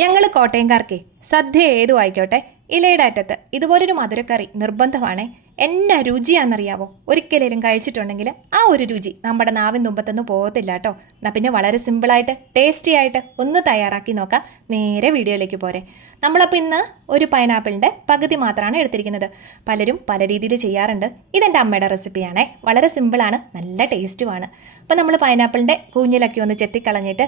ഞങ്ങൾ കോട്ടയംകാർക്കേ സദ്യ ഏതും ആയിക്കോട്ടെ ഇലയുടെ അറ്റത്ത് ഇതുപോലൊരു മധുരക്കറി നിർബന്ധമാണ്. എന്നാ രുചിയാണെന്നറിയാവോ? ഒരിക്കലും കഴിച്ചിട്ടുണ്ടെങ്കിൽ ആ ഒരു രുചി നമ്മുടെ നാവിൻ തുമ്പത്തൊന്നും പോകത്തില്ല കേട്ടോ. എന്നാൽ പിന്നെ വളരെ സിമ്പിളായിട്ട് ടേസ്റ്റി ആയിട്ട് ഒന്ന് തയ്യാറാക്കി നോക്കാം. നേരെ വീഡിയോയിലേക്ക് പോരെ. നമ്മളപ്പോൾ ഇന്ന് ഒരു പൈനാപ്പിളിൻ്റെ പകുതി മാത്രമാണ് എടുത്തിരിക്കുന്നത്. പലരും പല രീതിയിൽ ചെയ്യാറുണ്ട്. ഇതെൻ്റെ അമ്മയുടെ റെസിപ്പിയാണേ. വളരെ സിമ്പിളാണ്, നല്ല ടേസ്റ്റുമാണ്. അപ്പോൾ നമ്മൾ പൈനാപ്പിളിൻ്റെ കൂഞ്ഞിലൊക്കെ ഒന്ന് ചെത്തിക്കളഞ്ഞിട്ട്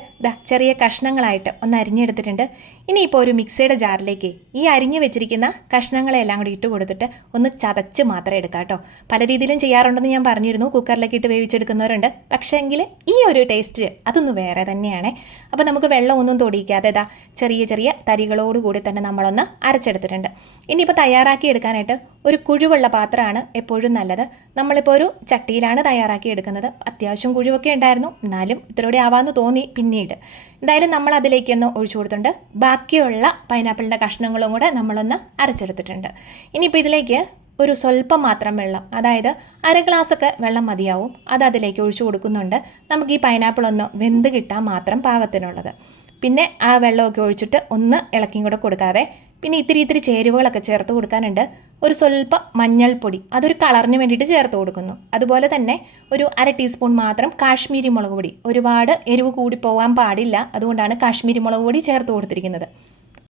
ചെറിയ കഷ്ണങ്ങളായിട്ട് ഒന്ന് അരിഞ്ഞെടുത്തിട്ടുണ്ട്. ഇനിയിപ്പോൾ ഒരു മിക്സിയുടെ ജാറിലേക്ക് ഈ അരിഞ്ഞു വെച്ചിരിക്കുന്ന കഷ്ണങ്ങളെല്ലാം കൂടി ഇട്ട് കൊടുത്തിട്ട് ഒന്ന് ചതച്ച് മാത്രം എടുക്കാം കേട്ടോ. പല രീതിയിലും ചെയ്യാറുണ്ടെന്ന് ഞാൻ പറഞ്ഞിരുന്നു. കുക്കറിലേക്ക് ഇട്ട് വേവിച്ചെടുക്കുന്നവരുണ്ട്. പക്ഷേങ്കിൽ ഈ ഒരു ടേസ്റ്റ് അതൊന്ന് വേറെ തന്നെയാണ്. അപ്പോൾ നമുക്ക് വെള്ളമൊന്നും തൊടിയിക്കാതെ ചെറിയ ചെറിയ തരികളോടുകൂടി തന്നെ നമ്മളൊന്ന് അരച്ചെടുത്തിട്ടുണ്ട്. ഇനിയിപ്പോൾ തയ്യാറാക്കി എടുക്കാനായിട്ട് ഒരു കുഴിവുള്ള പാത്രമാണ് എപ്പോഴും നല്ലത്. നമ്മളിപ്പോൾ ഒരു ചട്ടിയിലാണ് തയ്യാറാക്കി എടുക്കുന്നത്. അത്യാവശ്യം കുഴിവൊക്കെ ഉണ്ടായിരുന്നു, എന്നാലും ഇത്രയോടെ ആവാമെന്ന് തോന്നി പിന്നീട്. എന്തായാലും നമ്മൾ അതിലേക്കൊന്ന് ഒഴിച്ചു കൊടുത്തിട്ടുണ്ട്. ബാക്കിയുള്ള പൈനാപ്പിളിൻ്റെ കഷ്ണങ്ങളും കൂടെ നമ്മളൊന്ന് അരച്ചെടുത്തിട്ടുണ്ട്. ഇനിയിപ്പോൾ ഇതിലേക്ക് ഒരു സ്വല്പം മാത്രം വെള്ളം, അതായത് അര ഗ്ലാസ്സൊക്കെ വെള്ളം മതിയാവും, അത് അതിലേക്ക് ഒഴിച്ചു കൊടുക്കുന്നുണ്ട്. നമുക്ക് ഈ പൈനാപ്പിൾ ഒന്ന് വെന്ത് കിട്ടാൻ മാത്രം പാകത്തിനുള്ളത്. പിന്നെ ആ വെള്ളമൊക്കെ ഒഴിച്ചിട്ട് ഒന്ന് ഇളക്കിയും കൂടെ കൊടുക്കാവേ. പിന്നെ ഇത്തിരി ചേരുവകളൊക്കെ ചേർത്ത് കൊടുക്കാനുണ്ട്. ഒരു സ്വല്പം മഞ്ഞൾപ്പൊടി, അതൊരു കളറിന് വേണ്ടിയിട്ട് ചേർത്ത് കൊടുക്കുന്നു. അതുപോലെ തന്നെ ഒരു അര ടീസ്പൂൺ മാത്രം കാശ്മീരി മുളക് പൊടി. ഒരുപാട് എരിവ് കൂടി പോകാൻ പാടില്ല, അതുകൊണ്ടാണ് കാശ്മീരി മുളക് പൊടി ചേർത്ത് കൊടുത്തിരിക്കുന്നത്.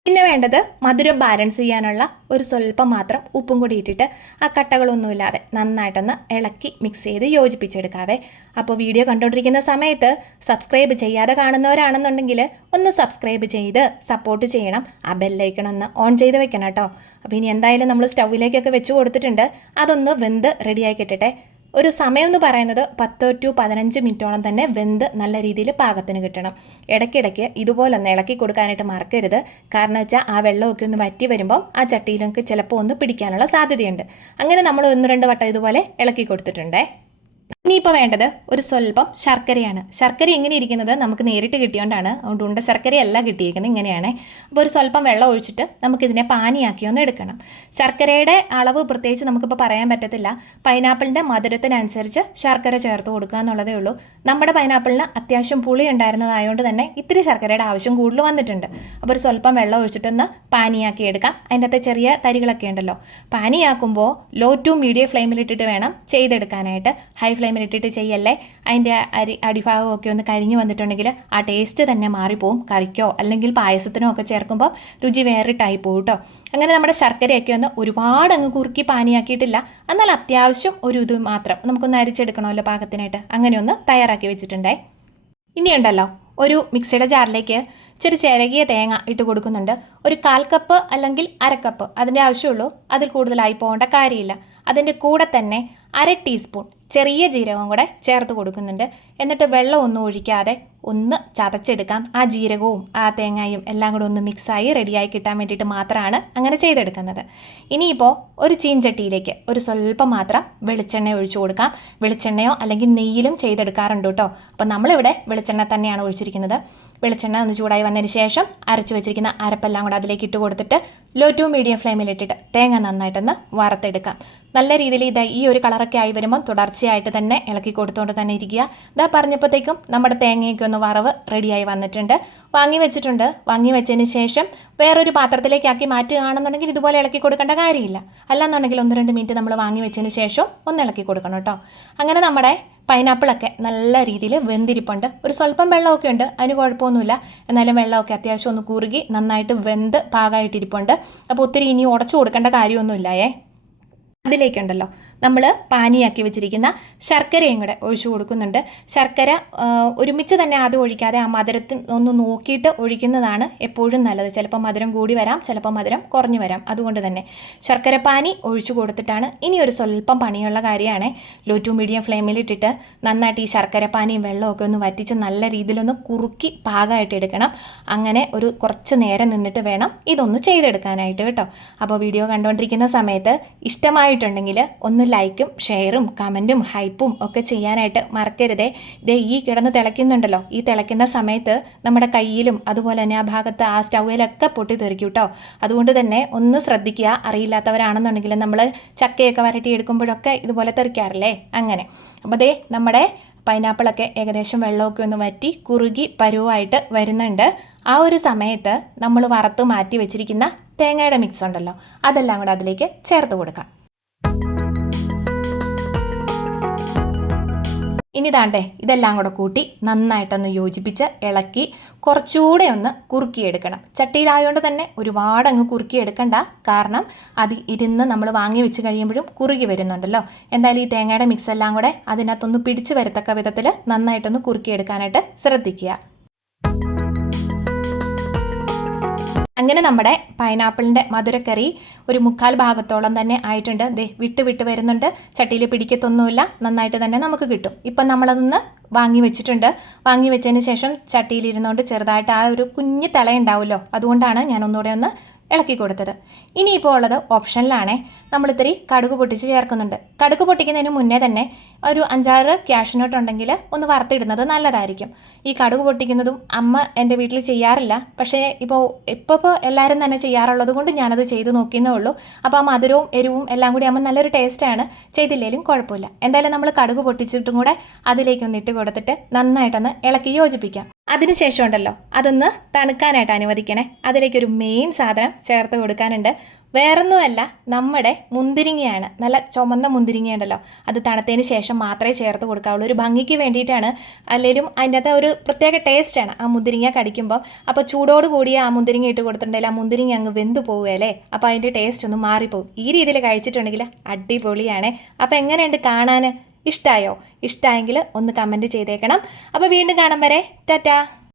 പിന്നെ വേണ്ടത് മധുരം ബാലൻസ് ചെയ്യാനുള്ള ഒരു സ്വല്പം മാത്രം ഉപ്പും കൂടി ഇട്ടിട്ട് ആ കട്ടകളൊന്നുമില്ലാതെ നന്നായിട്ടൊന്ന് ഇളക്കി മിക്സ് ചെയ്ത് യോജിപ്പിച്ചെടുക്കാവേ. അപ്പോൾ വീഡിയോ കണ്ടുകൊണ്ടിരിക്കുന്ന സമയത്ത് സബ്സ്ക്രൈബ് ചെയ്യാതെ കാണുന്നവരാണെന്നുണ്ടെങ്കിൽ ഒന്ന് സബ്സ്ക്രൈബ് ചെയ്ത് സപ്പോർട്ട് ചെയ്യണം. ആ ബെല്ലൈക്കൺ ഒന്ന് ഓൺ ചെയ്ത് വെക്കണം കേട്ടോ. അപ്പോൾ ഇനി എന്തായാലും നമ്മൾ സ്റ്റൗവിലേക്കൊക്കെ വെച്ച് കൊടുത്തിട്ടുണ്ട്. അതൊന്ന് വെന്ത് റെഡിയായി കിട്ടട്ടെ. ഒരു സമയം എന്ന് പറയുന്നത് 10 to 15 മിനിറ്റോളം തന്നെ വെന്ത് നല്ല രീതിയിൽ പാകത്തിന് കിട്ടണം. ഇടയ്ക്കിടയ്ക്ക് ഇതുപോലൊന്ന് ഇളക്കി കൊടുക്കാനായിട്ട് മറക്കരുത്. കാരണം വെച്ചാൽ ആ വെള്ളമൊക്കെ ഒന്ന് വറ്റി വരുമ്പം ആ ചട്ടിയിലേക്ക് ചിലപ്പോൾ ഒന്ന് പിടിക്കാനുള്ള സാധ്യതയുണ്ട്. അങ്ങനെ നമ്മൾ 1-2 വട്ടം ഇതുപോലെ ഇളക്കി കൊടുത്തിട്ടുണ്ടേ. ഇനിയിപ്പോൾ വേണ്ടത് ഒരു സ്വല്പം ശർക്കരയാണ്. ശർക്കര എങ്ങനെ ഇരിക്കുന്നത് നമുക്ക് നേരിട്ട് കിട്ടിയോണ്ടാണ്, അതുകൊണ്ട് ഉണ്ട ശർക്കരയല്ല കിട്ടിയിരിക്കുന്നത്, ഇങ്ങനെയാണ്. അപ്പോൾ ഒരു സ്വല്പം വെള്ളം ഒഴിച്ചിട്ട് നമുക്കിതിനെ പാനിയാക്കി ഒന്ന് എടുക്കണം. ശർക്കരയുടെ അളവ് പ്രത്യേകിച്ച് നമുക്കിപ്പോൾ പറയാൻ പറ്റത്തില്ല. പൈനാപ്പിളിൻ്റെ മധുരത്തിനനുസരിച്ച് ശർക്കര ചേർത്ത് കൊടുക്കുക എന്നുള്ളതേ ഉള്ളൂ. നമ്മുടെ പൈനാപ്പിളിന് അത്യാവശ്യം പുളി ഉണ്ടായിരുന്നതായതുകൊണ്ട് തന്നെ ഇത്തിരി ശർക്കരയുടെ ആവശ്യം കൂടുതൽ വന്നിട്ടുണ്ട്. അപ്പോൾ ഒരു സ്വല്പം വെള്ളം ഒഴിച്ചിട്ടൊന്ന് പാനിയാക്കി എടുക്കാം. അതിൻ്റെ അകത്തെ ചെറിയ തരികളൊക്കെ ഉണ്ടല്ലോ. പാനിയാക്കുമ്പോൾ ലോ ടു മീഡിയം ഫ്ലെയിമിലിട്ടിട്ട് വേണം ചെയ്തെടുക്കാനായിട്ട്. ഹൈ ഫ്ലെയിമിലിട്ടിട്ട് ചെയ്യല്ലേ. അതിൻ്റെ അടിഭാഗമൊക്കെ ഒന്ന് കരിഞ്ഞു വന്നിട്ടുണ്ടെങ്കിൽ ആ ടേസ്റ്റ് തന്നെ മാറിപ്പോവും. കറിക്കോ അല്ലെങ്കിൽ പായസത്തിനോ ഒക്കെ ചേർക്കുമ്പോൾ രുചി വേറിട്ടായി പോകും കേട്ടോ. അങ്ങനെ നമ്മുടെ ശർക്കരയൊക്കെ ഒന്ന് ഒരുപാട് അങ്ങ് കുറുക്കി പാനിയാക്കിയിട്ടില്ല, എന്നാൽ അത്യാവശ്യം ഒരു ഇത് മാത്രം നമുക്കൊന്ന് അരിച്ചെടുക്കണമല്ലോ പാകത്തിനായിട്ട്. അങ്ങനെ ഒന്ന് തയ്യാറാക്കി വെച്ചിട്ടുണ്ടേ. ഇനിയുണ്ടല്ലോ ഒരു മിക്സിയുടെ ജാറിലേക്ക് ചിരകിയ തേങ്ങ ഇട്ട് കൊടുക്കുന്നുണ്ട്. ഒരു 1/4 കപ്പ് അല്ലെങ്കിൽ അര കപ്പ് അതിൻ്റെ ആവശ്യമുള്ളൂ. അതിൽ കൂടുതലായി പോകേണ്ട കാര്യമില്ല. അതിൻ്റെ കൂടെ തന്നെ അര ടീസ്പൂൺ ചെറിയ ജീരകം കൂടെ ചേർത്ത് കൊടുക്കുന്നുണ്ട്. എന്നിട്ട് വെള്ളം ഒന്നും ഒഴിക്കാതെ ഒന്ന് ചതച്ചെടുക്കാം. ആ ജീരകവും ആ തേങ്ങയും എല്ലാം കൂടെ ഒന്ന് മിക്സായി റെഡിയായി കിട്ടാൻ വേണ്ടിയിട്ട് മാത്രമാണ് അങ്ങനെ ചെയ്തെടുക്കുന്നത്. ഇനിയിപ്പോൾ ഒരു ചീൻചട്ടിയിലേക്ക് ഒരു സ്വല്പം മാത്രം വെളിച്ചെണ്ണ ഒഴിച്ചു കൊടുക്കാം. വെളിച്ചെണ്ണയോ അല്ലെങ്കിൽ നെയ്യിലും ചെയ്തെടുക്കാറുണ്ട് കേട്ടോ. അപ്പോൾ നമ്മളിവിടെ വെളിച്ചെണ്ണ തന്നെയാണ് ഒഴിച്ചിരിക്കുന്നത്. വെളിച്ചെണ്ണ ഒന്ന് ചൂടായി വന്നതിന് ശേഷം അരച്ചു വെച്ചിരിക്കുന്ന അരപ്പെല്ലാം കൂടെ അതിലേക്ക് ഇട്ട് കൊടുത്തിട്ട് ലോ ടു മീഡിയം ഫ്ലെയിമിലിട്ടിട്ട് തേങ്ങ നന്നായിട്ടൊന്ന് വറുത്തെടുക്കാം. നല്ല രീതിയിൽ ഈ ഒരു കളറൊക്കെ ആയി വരുമ്പം തുടർച്ചയായിട്ട് തന്നെ ഇളക്കി കൊടുത്തുകൊണ്ട് തന്നെ ഇരിക്കുക. പറഞ്ഞപ്പോഴത്തേക്കും നമ്മുടെ തേങ്ങയൊക്കെ ഒന്ന് വറവ് റെഡിയായി വന്നിട്ടുണ്ട്. വാങ്ങി വെച്ചതിന് ശേഷം വേറൊരു പാത്രത്തിലേക്കാക്കി മാറ്റുകയാണെന്നുണ്ടെങ്കിൽ ഇതുപോലെ ഇളക്കി കൊടുക്കേണ്ട കാര്യമില്ല. അല്ലാന്നുണ്ടെങ്കിൽ 1-2 മിനിറ്റ് നമ്മൾ വാങ്ങി വെച്ചതിന് ശേഷം ഒന്ന് ഇളക്കി കൊടുക്കണം കേട്ടോ. അങ്ങനെ നമ്മുടെ പൈനാപ്പിളൊക്കെ നല്ല രീതിയിൽ വെന്തിരിപ്പുണ്ട്. ഒരു സ്വല്പം വെള്ളമൊക്കെ ഉണ്ട്, അതിന് കുഴപ്പമൊന്നുമില്ല. എന്നാലും വെള്ളമൊക്കെ അത്യാവശ്യം ഒന്ന് കുറുകി നന്നായിട്ട് വെന്ത് പാകമായിട്ടിരിപ്പുണ്ട്. അപ്പോൾ ഒത്തിരി ഇനി ഉടച്ചു കൊടുക്കേണ്ട കാര്യമൊന്നുമില്ലായേ. അതിലേക്കുണ്ടല്ലോ നമ്മൾ പാനിയാക്കി വെച്ചിരിക്കുന്ന ശർക്കരയും കൂടെ ഒഴിച്ചു കൊടുക്കുന്നുണ്ട്. ശർക്കര ഒരുമിച്ച് തന്നെ ആദ്യം ഒഴിക്കാതെ ആ മധുരത്തിൽ ഒന്ന് നോക്കിയിട്ട് ഒഴിക്കുന്നതാണ് എപ്പോഴും നല്ലത്. ചിലപ്പോൾ മധുരം കൂടി വരാം, ചിലപ്പോൾ മധുരം കുറഞ്ഞു വരാം. അതുകൊണ്ട് തന്നെ ശർക്കര പാനി ഒഴിച്ചു കൊടുത്തിട്ടാണ്. ഇനി ഒരു സ്വല്പം പണിയുള്ള കാര്യമാണ്. ലോ ടു മീഡിയം ഫ്ലെയിമിലിട്ടിട്ട് നന്നായിട്ട് ഈ ശർക്കര പാനിയും വെള്ളമൊക്കെ ഒന്ന് വറ്റിച്ച് നല്ല രീതിയിലൊന്ന് കുറുക്കി പാകമായിട്ട് എടുക്കണം. അങ്ങനെ ഒരു കുറച്ച് നേരം നിന്നിട്ട് വേണം ഇതൊന്ന് ചെയ്തെടുക്കാനായിട്ട് കേട്ടോ. അപ്പോൾ വീഡിയോ കണ്ടുകൊണ്ടിരിക്കുന്ന സമയത്ത് ഇഷ്ടമായിട്ടുണ്ടെങ്കിൽ ഒന്ന് ലൈക്കും ഷെയറും കമൻറ്റും ഹൈപ്പും ഒക്കെ ചെയ്യാനായിട്ട് മറക്കരുതേ. ഈ കിടന്ന് തിളയ്ക്കുന്നുണ്ടല്ലോ, ഈ തിളയ്ക്കുന്ന സമയത്ത് നമ്മുടെ കയ്യിലും അതുപോലെ തന്നെ ആ ഭാഗത്ത് ആ സ്റ്റൗവിലൊക്കെ പൊട്ടിത്തെറിക്കും കേട്ടോ. അതുകൊണ്ട് തന്നെ ഒന്ന് ശ്രദ്ധിക്കുക. അറിയില്ലാത്തവരാണെന്നുണ്ടെങ്കിൽ നമ്മൾ ചക്കയൊക്കെ വരട്ടി എടുക്കുമ്പോഴൊക്കെ ഇതുപോലെ തെറിക്കാറില്ലേ, അങ്ങനെ. അപ്പോൾ നമ്മുടെ പൈനാപ്പിളൊക്കെ ഏകദേശം വെള്ളമൊക്കെ ഒന്ന് വറ്റി കുറുകി പരുവായിട്ട് വരുന്നുണ്ട്. ആ ഒരു സമയത്ത് നമ്മൾ വറുത്ത് മാറ്റി വെച്ചിരിക്കുന്ന തേങ്ങയുടെ മിക്സ് ഉണ്ടല്ലോ, അതെല്ലാം കൂടെ അതിലേക്ക് ചേർത്ത് കൊടുക്കാം. ഇനി താണ്ടേ ഇതെല്ലാം കൂടെ കൂട്ടി നന്നായിട്ടൊന്ന് യോജിപ്പിച്ച് ഇളക്കി കുറച്ചുകൂടെ ഒന്ന് കുറുക്കിയെടുക്കണം. ചട്ടിയിലായതുകൊണ്ട് തന്നെ ഒരുപാട് അങ്ങ് കുറുക്കിയെടുക്കണ്ട, കാരണം അത് ഇരുന്ന് നമ്മൾ വാങ്ങി വെച്ച് കഴിയുമ്പോഴും കുറുകി വരുന്നുണ്ടല്ലോ. എന്തായാലും ഈ തേങ്ങയുടെ മിക്സ് എല്ലാം കൂടെ അതിനകത്തൊന്ന് പിടിച്ചു വരത്തക്ക വിധത്തിൽ നന്നായിട്ടൊന്ന് കുറുക്കിയെടുക്കാനായിട്ട് ശ്രദ്ധിക്കുക. അങ്ങനെ നമ്മുടെ പൈനാപ്പിളിൻ്റെ മധുരക്കറി ഒരു 1/4 ഭാഗത്തോളം തന്നെ ആയിട്ടുണ്ട്. ദേ വിട്ട് വരുന്നുണ്ട്, ചട്ടിയിൽ പിടിക്കത്തൊന്നുമില്ല, നന്നായിട്ട് തന്നെ നമുക്ക് കിട്ടും. ഇപ്പം നമ്മളതൊന്ന് വാങ്ങി വെച്ചിട്ടുണ്ട്. വാങ്ങി വെച്ചതിന് ശേഷം ചട്ടിയിലിരുന്നുകൊണ്ട് ചെറുതായിട്ട് ആ ഒരു കുഞ്ഞ് തിളയുണ്ടാവുമല്ലോ, അതുകൊണ്ടാണ് ഞാൻ ഒന്നുകൂടെ ഒന്ന് ഇളക്കി കൊടുത്തത്. ഇനിയിപ്പോൾ ഉള്ളത് ഓപ്ഷനിലാണേ. നമ്മളിത്തിരി കടുക് പൊട്ടിച്ച് ചേർക്കുന്നുണ്ട്. കടുക് പൊട്ടിക്കുന്നതിന് മുന്നേ തന്നെ ഒരു 5-6 ക്യാഷ്നട്ട് ഉണ്ടെങ്കിൽ ഒന്ന് വറുത്തിടുന്നത് നല്ലതായിരിക്കും. ഈ കടുക് പൊട്ടിക്കുന്നതും അമ്മ എൻ്റെ വീട്ടിൽ ചെയ്യാറില്ല, പക്ഷേ ഇപ്പോൾ എല്ലാവരും തന്നെ ചെയ്യാറുള്ളത് കൊണ്ട് ഞാനത് ചെയ്ത് നോക്കിയെന്നേ ഉള്ളൂ. അപ്പോൾ ആ മധുരവും എരിവും എല്ലാം കൂടി ആകുമ്പോൾ നല്ലൊരു ടേസ്റ്റാണ്. ചെയ്തില്ലെങ്കിലും കുഴപ്പമില്ല. എന്തായാലും നമ്മൾ കടുക് പൊട്ടിച്ചിട്ടും കൂടെ അതിലേക്കൊന്ന് ഇട്ട് കൊടുത്തിട്ട് നന്നായിട്ടൊന്ന് ഇളക്കി യോജിപ്പിക്കാം. അതിനുശേഷം ഉണ്ടല്ലോ അതൊന്ന് തണുക്കാനായിട്ട് അനുവദിക്കണേ. അതിലേക്കൊരു മെയിൻ സാധനം ചേർത്ത് കൊടുക്കാനുണ്ട്. വേറൊന്നുമല്ല, നമ്മുടെ മുന്തിരിങ്ങയാണ്. നല്ല ചുമന്ന മുന്തിരിങ്ങയുണ്ടല്ലോ, അത് തണുത്തതിന് ശേഷം മാത്രമേ ചേർത്ത് കൊടുക്കാവുള്ളൂ. ഒരു ഭംഗിക്ക് വേണ്ടിയിട്ടാണ്, അല്ലെങ്കിലും അതിൻ്റെ അകത്ത് ഒരു പ്രത്യേക ടേസ്റ്റാണ് ആ മുന്തിരിങ്ങ കടിക്കുമ്പോൾ. അപ്പോൾ ചൂടോട് കൂടിയ ആ മുന്തിരിങ്ങ ഇട്ട് കൊടുത്തിട്ടുണ്ടെങ്കിൽ ആ മുന്തിരിങ്ങ അങ്ങ് വെന്ത് പോവുകയല്ലേ, അപ്പോൾ അതിൻ്റെ ടേസ്റ്റ് ഒന്ന് മാറിപ്പോവും. ഈ രീതിയിൽ കഴിച്ചിട്ടുണ്ടെങ്കിൽ അടിപൊളിയാണ്. അപ്പോൾ എങ്ങനെയുണ്ട് കാണാൻ? ഇഷ്ടമായോ? ഇഷ്ടമായെങ്കിൽ ഒന്ന് കമൻറ്റ് ചെയ്തേക്കണം. അപ്പോൾ വീണ്ടും കാണാൻ വരെ ടാറ്റാ.